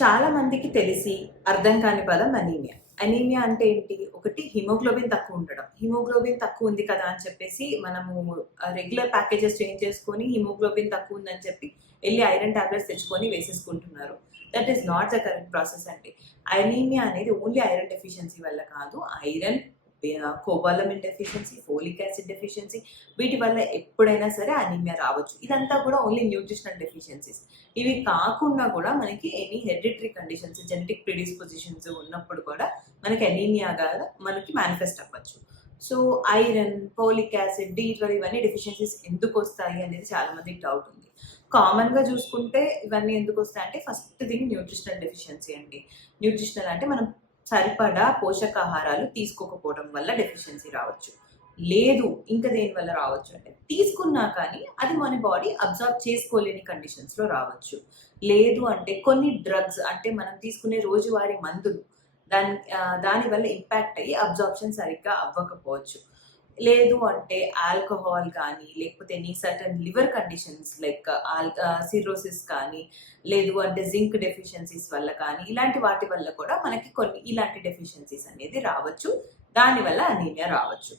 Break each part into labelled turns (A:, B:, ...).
A: చాలా మందికి తెలిసి అర్థం కాని పదం అనీమియా అనీమియా అంటే ఏంటి? ఒకటి హిమోగ్లోబిన్ తక్కువ ఉండడం. హిమోగ్లోబిన్ తక్కువ ఉంది కదా అని చెప్పేసి మనము రెగ్యులర్ ప్యాకేజెస్ చేంజ్ చేసుకొని హిమోగ్లోబిన్ తక్కువ ఉందని చెప్పి వెళ్ళి ఐరన్ టాబ్లెట్స్ తెచ్చుకొని వేసేసుకుంటున్నారు. That is not the correct process అండి. అనీమియా అనేది ఓన్లీ ఐరన్ డెఫిషియన్సీ వల్ల కాదు iron cobalamin deficiency folic acid deficiency వీటి వల్ల ఎప్పుడైనా సరే అనీమియా రావచ్చు. ఇదంతా కూడా ఓన్లీ న్యూట్రిషనల్ డెఫిషియన్సీస్ ఇవి కాకుండా కూడా మనకి any hereditary conditions genetic predispositions ఉన్నప్పుడు కూడా మనకి అనీమియాగా మనకి మేనిఫెస్ట్ అవ్వచ్చు. So iron folic acid D twelve ఇవన్నీ డెఫిషియన్సీస్ ఎందుకు వస్తాయి అనేది చాలా మందికి డౌట్ ఉంది. కామన్గా చూసుకుంటే ఇవన్నీ ఎందుకు వస్తాయి అంటే ఫస్ట్ థింగ్ న్యూట్రిషనల్ డెఫిషియన్సీ అండి. న్యూట్రిషనల్ అంటే మనం సరిపడా పోషకాహారాలు తీసుకోకపోవడం వల్ల డెఫిషియన్సీ రావచ్చు. లేదు ఇంకా దేని వల్ల రావచ్చు అంటే తీసుకున్నా కానీ అది మన బాడీ అబ్జర్వ్ చేసుకోలేని కండిషన్స్లో రావచ్చు. లేదు అంటే కొన్ని డ్రగ్స్ అంటే మనం తీసుకునే రోజువారీ మందులు దాని దానివల్ల ఇంపాక్ట్ అయ్యి అబ్జార్ప్షన్ సరిగ్గా అవ్వకపోవచ్చు. లేదు అంటే ఆల్కహాల్ కానీ లేకపోతే any certain liver conditions like all cirrhosis కానీ లేదు అంటే జింక్ డెఫిషియన్సీస్ వల్ల కానీ ఇలాంటి వాటి వల్ల కూడా మనకి కొన్ని ఇలాంటి డెఫిషియన్సీస్ అనేది రావచ్చు. దానివల్ల అనీమియా రావచ్చు.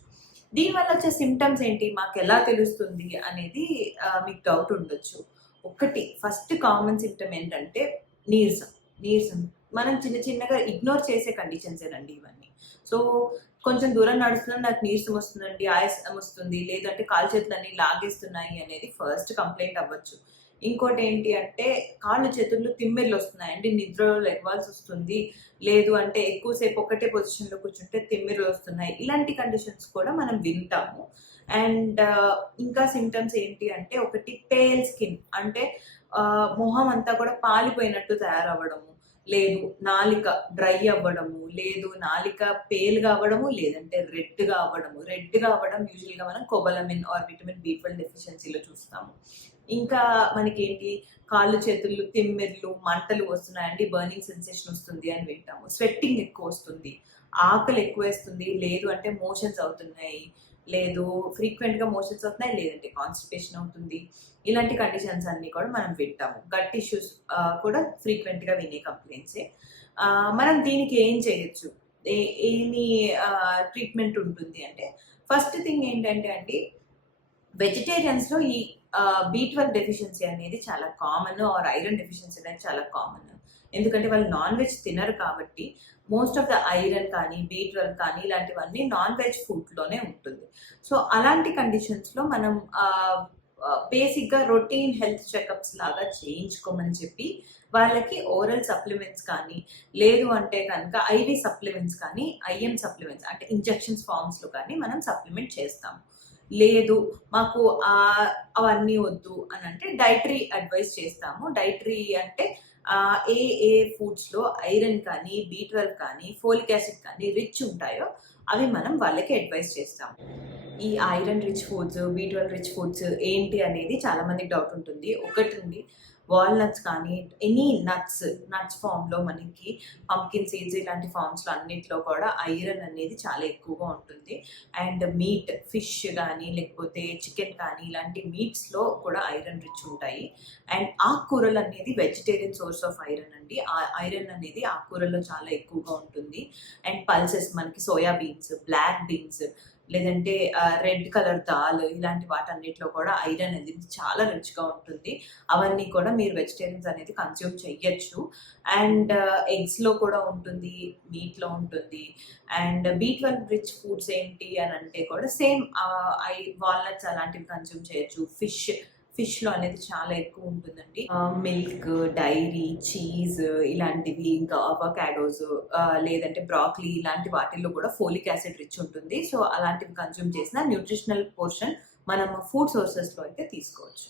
A: దీనివల్ల వచ్చే సిమ్టమ్స్ ఏంటి? మాకు ఎలా తెలుస్తుంది అనేది uh, మీకు డౌట్ ఉండొచ్చు. ఒకటి ఫస్ట్ కామన్ సిమ్టమ్ ఏంటంటే నీరసం. నీరసం. మనం చిన్న చిన్నగా ఇగ్నోర్ చేసే కండిషన్స్ ఏనండి ఇవన్నీ. సో కొంచెం దూరం నడుస్తున్నా నాకు నీరసం వస్తుందండి ఆయాసం వస్తుంది. లేదంటే కాలు చేతులు అన్ని లాగేస్తున్నాయి అనేది ఫస్ట్ కంప్లైంట్ అవ్వచ్చు. ఇంకోటి ఏంటి అంటే కాళ్ళు చేతుల్లో తిమ్మెర్లు వస్తున్నాయండి నిద్రలో లెగవాల్సి వస్తుంది. లేదు అంటే ఎక్కువసేపు ఒకటే పొజిషన్లో కూర్చుంటే తిమ్మెర్లు వస్తున్నాయి. ఇలాంటి కండిషన్స్ కూడా మనం వింటాము. అండ్ ఇంకా సిమ్టమ్స్ ఏంటి అంటే ఒకటి పేల్ స్కిన్ అంటే మొహం అంతా కూడా పాలిపోయినట్టు తయారవ్వడము. లేదు నాలిక డ్రై అవ్వడము లేదు నాలిక పేల్ కావడము లేదంటే రెడ్గా అవ్వడము. రెడ్ అవ్వడం యూజువల్గా మనం cobalamin or vitamin B twelve డెఫిషియన్సీలో చూస్తాము. ఇంకా మనకేంటి? కాళ్ళు చేతులు తిమ్మెర్లు మంటలు వస్తున్నాయండి బర్నింగ్ సెన్సేషన్ వస్తుంది అని వింటాము. స్వెట్టింగ్ ఎక్కువ వస్తుంది. ఆకలి ఎక్కువ వేస్తుంది. లేదు అంటే మోషన్స్ అవుతున్నాయి. లేదు ఫ్రీక్వెంట్గా మోషన్స్ అవుతున్నాయి. లేదంటే కాన్స్టిపేషన్ అవుతుంది. ఇలాంటి కండిషన్స్ అన్నీ కూడా మనం వింటాము. గట్ ఇష్యూస్ కూడా ఫ్రీక్వెంట్గా వినే కంప్లైంట్సే మనం దీనికి ఏం చేయొచ్చు? ఏమి ట్రీట్మెంట్ ఉంటుంది అంటే ఫస్ట్ థింగ్ ఏంటంటే అండి వెజిటేరియన్స్లో ఈ బీ ట్వెల్వ్ డెఫిషియన్సీ అనేది చాలా కామన్ ఆర్ ఐరన్ డెఫిషియన్సీ అనేది చాలా కామన్ ఎందుకంటే వాళ్ళు నాన్ వెజ్ తినరు కాబట్టి మోస్ట్ ఆఫ్ ద ఐరన్ కానీ బీ ట్వెల్వ్ కానీ ఇలాంటివన్నీ నాన్ వెజ్ ఫుడ్లోనే ఉంటుంది. సో అలాంటి కండిషన్స్లో మనం బేసిక్గా రొటీన్ హెల్త్ చెకప్స్ లాగా చేయించుకోమని చెప్పి వాళ్ళకి ఓరల్ సప్లిమెంట్స్ కానీ లేదు అంటే కనుక ఐవి సప్లిమెంట్స్ కానీ ఐఎం సప్లిమెంట్స్ అంటే ఇంజెక్షన్స్ ఫార్మ్స్లో కానీ మనం సప్లిమెంట్ చేస్తాము లేదు మాకు అవన్నీ వద్దు అని అంటే డైటరీ అడ్వైస్ చేస్తాము. డైటరీ అంటే ఏ ఏ ఫుడ్స్లో ఐరన్ కానీ బీ ట్వెల్వ్ కానీ ఫోలిక్ యాసిడ్ కానీ రిచ్ ఉంటాయో అవి మనం వాళ్ళకి అడ్వైస్ చేస్తాము. ఈ iron rich foods B twelve rich foods ఏంటి అనేది చాలా మందికి డౌట్ ఉంటుంది. ఒకటి ఉంది వాల్నట్స్ కానీ ఎనీ నట్స్ నట్స్ ఫామ్లో మనకి పంకిన్ సీడ్స్ ఇలాంటి ఫామ్స్లో అన్నింటిలో కూడా ఐరన్ అనేది చాలా ఎక్కువగా ఉంటుంది. అండ్ మీట్ ఫిష్ కానీ లేకపోతే చికెన్ కానీ ఇలాంటి మీట్స్లో కూడా ఐరన్ రిచ్ ఉంటాయి. అండ్ ఆకుకూరలు అనేది వెజిటేరియన్ సోర్స్ ఆఫ్ ఐరన్ అండి. ఆ ఐరన్ అనేది ఆకుకూరల్లో చాలా ఎక్కువగా ఉంటుంది. అండ్ పల్సెస్ మనకి సోయా బీన్స్ బ్లాక్ బీన్స్ లేదంటే రెడ్ కలర్ దాల్ ఇలాంటి వాటన్నిటిలో కూడా ఐరన్ అనేది చాలా రిచ్గా ఉంటుంది. అవన్నీ కూడా మీరు వెజిటేరియన్స్ అనేది కన్స్యూమ్ చెయ్యొచ్చు. అండ్ ఎగ్స్లో కూడా ఉంటుంది మీట్లో ఉంటుంది. And B twelve rich foods ఏంటి అని అంటే కూడా సేమ్ ఐ వాల్నట్స్ అలాంటివి కన్స్యూమ్ చేయొచ్చు ఫిష్ ఫిష్లో అనేది చాలా ఎక్కువ ఉంటుందండి. మిల్క్ డైరీ చీజ్ ఇలాంటివి ఇంకా అవకాడోస్ లేదంటే బ్రాక్లీ ఇలాంటి వాటిల్లో కూడా ఫోలిక్ యాసిడ్ రిచ్ ఉంటుంది. సో అలాంటివి కన్జ్యూమ్ చేసిన న్యూట్రిషనల్ పోర్షన్ మనం ఫుడ్ సోర్సెస్లో అయితే తీసుకోవచ్చు.